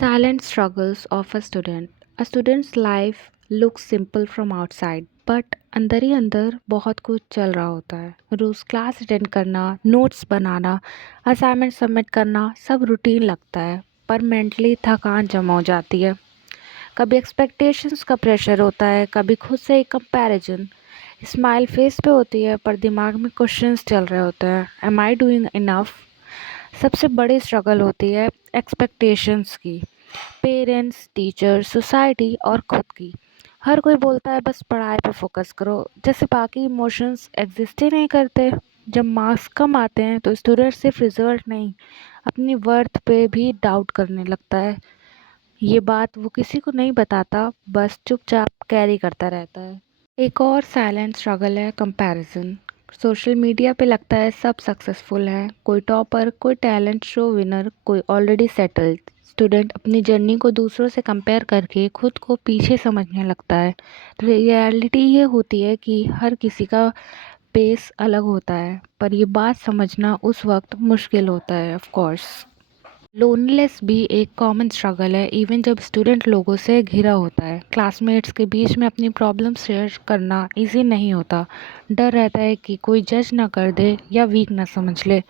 Silent struggles of a student. A student's life looks simple from outside, but अंदर ही अंदर बहुत कुछ चल रहा होता है। रोज क्लास अटेंड करना, नोट्स बनाना, असाइनमेंट सबमिट करना सब रूटीन लगता है, पर मेंटली थकान जमा हो जाती है। कभी एक्सपेक्टेशंस का प्रेशर होता है, कभी खुद से एक कंपैरिजन। स्माइल फेस पे होती है, पर दिमाग में क्वेश्चंस चल रहे होते हैं। Am I doing enough? सबसे बड़ी स्ट्रगल होती है एक्सपेक्टेशंस की। पेरेंट्स, टीचर, सोसाइटी और खुद की। हर कोई बोलता है बस पढ़ाई पे फोकस करो, जैसे बाकी इमोशंस एग्जिस्ट ही नहीं करते। जब मार्क्स कम आते हैं तो स्टूडेंट सिर्फ रिजल्ट नहीं, अपनी वर्थ पे भी डाउट करने लगता है। ये बात वो किसी को नहीं बताता, बस चुपचाप कैरी करता रहता है। एक और साइलेंट स्ट्रगल है कंपैरिजन। सोशल मीडिया पे लगता है सब सक्सेसफुल है, कोई टॉपर, कोई टैलेंट शो विनर, कोई ऑलरेडी सेटल्ड। स्टूडेंट अपनी जर्नी को दूसरों से कंपेयर करके खुद को पीछे समझने लगता है। रियलिटी ये होती है कि हर किसी का पेस अलग होता है, पर ये बात समझना उस वक्त मुश्किल होता है ऑफ कोर्स। लोनलेस भी एक कॉमन स्ट्रगल है, इवन जब स्टूडेंट लोगों से घिरा होता है। क्लासमेट्स के बीच में अपनी प्रॉब्लम शेयर करना इजी नहीं होता। डर रहता है कि कोई जज ना कर दे या वीक ना समझ ले।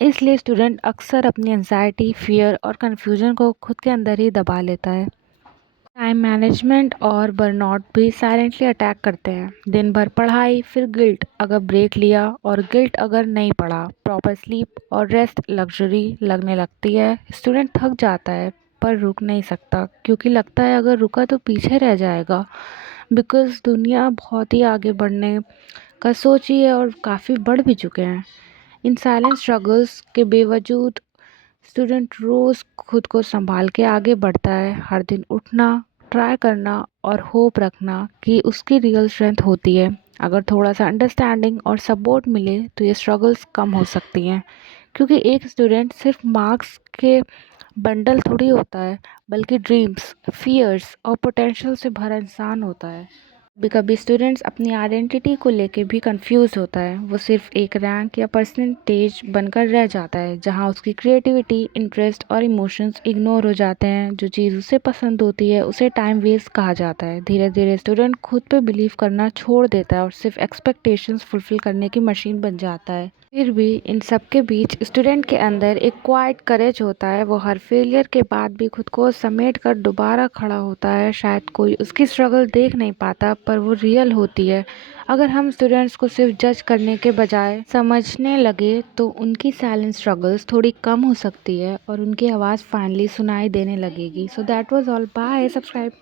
इसलिए स्टूडेंट अक्सर अपनी एंजाइटी, फियर और कन्फ्यूजन को खुद के अंदर ही दबा लेता है। टाइम मैनेजमेंट और बर्नआउट भी साइलेंटली अटैक करते हैं। दिन भर पढ़ाई, फिर गिल्ट अगर ब्रेक लिया, और गिल्ट अगर नहीं पढ़ा। प्रॉपर स्लीप और रेस्ट लग्जरी लगने लगती है। स्टूडेंट थक जाता है पर रुक नहीं सकता, क्योंकि लगता है अगर रुका तो पीछे रह जाएगा। बिकॉज़ दुनिया बहुत ही आगे बढ़ने का सोची है और काफ़ी बढ़ भी चुके हैं। इन साइलेंट स्ट्रगल्स के बावजूद स्टूडेंट रोज़ खुद को संभाल के आगे बढ़ता है। हर दिन उठना, ट्राई करना और होप रखना कि उसकी रियल स्ट्रेंथ होती है। अगर थोड़ा सा अंडरस्टैंडिंग और सपोर्ट मिले तो ये स्ट्रगल्स कम हो सकती हैं, क्योंकि एक स्टूडेंट सिर्फ मार्क्स के बंडल थोड़ी होता है, बल्कि ड्रीम्स, फियर्स और पोटेंशियल से भरा इंसान होता है। कभी कभी स्टूडेंट्स अपनी आइडेंटिटी को लेके भी कंफ्यूज होता है। वो सिर्फ एक रैंक या परसेंटेज बनकर रह जाता है, जहां उसकी क्रिएटिविटी, इंटरेस्ट और इमोशंस इग्नोर हो जाते हैं। जो चीज़ उसे पसंद होती है उसे टाइम वेस्ट कहा जाता है। धीरे धीरे स्टूडेंट खुद पे बिलीव करना छोड़ देता है और सिर्फ एक्सपेक्टेशंस फुलफिल करने की मशीन बन जाता है। फिर भी इन सब के बीच स्टूडेंट के अंदर एक क्वाइट करेज होता है। वो हर फेलियर के बाद भी खुद को समेट कर दोबारा खड़ा होता है। शायद कोई उसकी स्ट्रगल देख नहीं पाता, पर वो रियल होती है। अगर हम स्टूडेंट्स को सिर्फ जज करने के बजाय समझने लगे तो उनकी साइलेंट स्ट्रगल्स थोड़ी कम हो सकती है और उनकी आवाज़ फाइनली सुनाई देने लगेगी। So that was all, bye, subscribe.